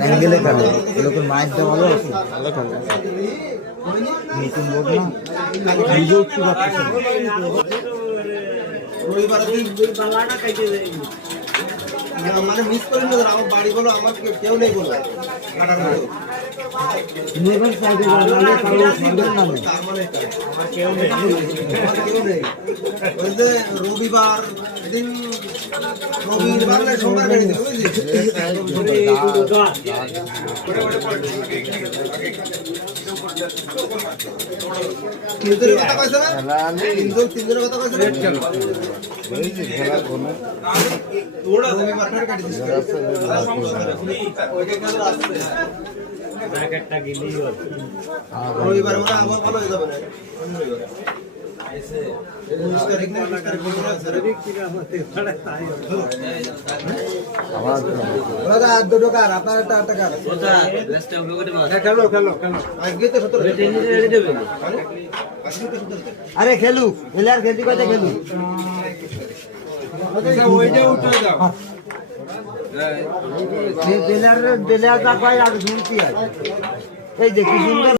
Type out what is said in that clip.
অ্যাঙ্গেলে খেলে এরকম মাইক দেওয়া ভালো আছে নতুন বোর্ড না নিজে উঠতে পারতেছে মানে মিস করে নিল আমার বাড়ি বলো আমার কেউ নেই বলো কাটার মতো নেভার সাইডে লাগালে কারো সুন্দর নামে আমার কেউ নেই ওই যে রবিবার দিন রবিবার না সোমবার গাড়ি দিল বুঝলি কথা কইছ না তিনজনের কথা কইছ না এই যে খেলা কোন রবিবার গাড়ি দিল একটা গিলি রবিবার ওরা আবার ভালো হয়ে যাবে না আরে খেলু খেলে আর খেলতে কথা খেলু বেলার বেলার দা কয় আর শুনছি আর এই যে কি সুন্দর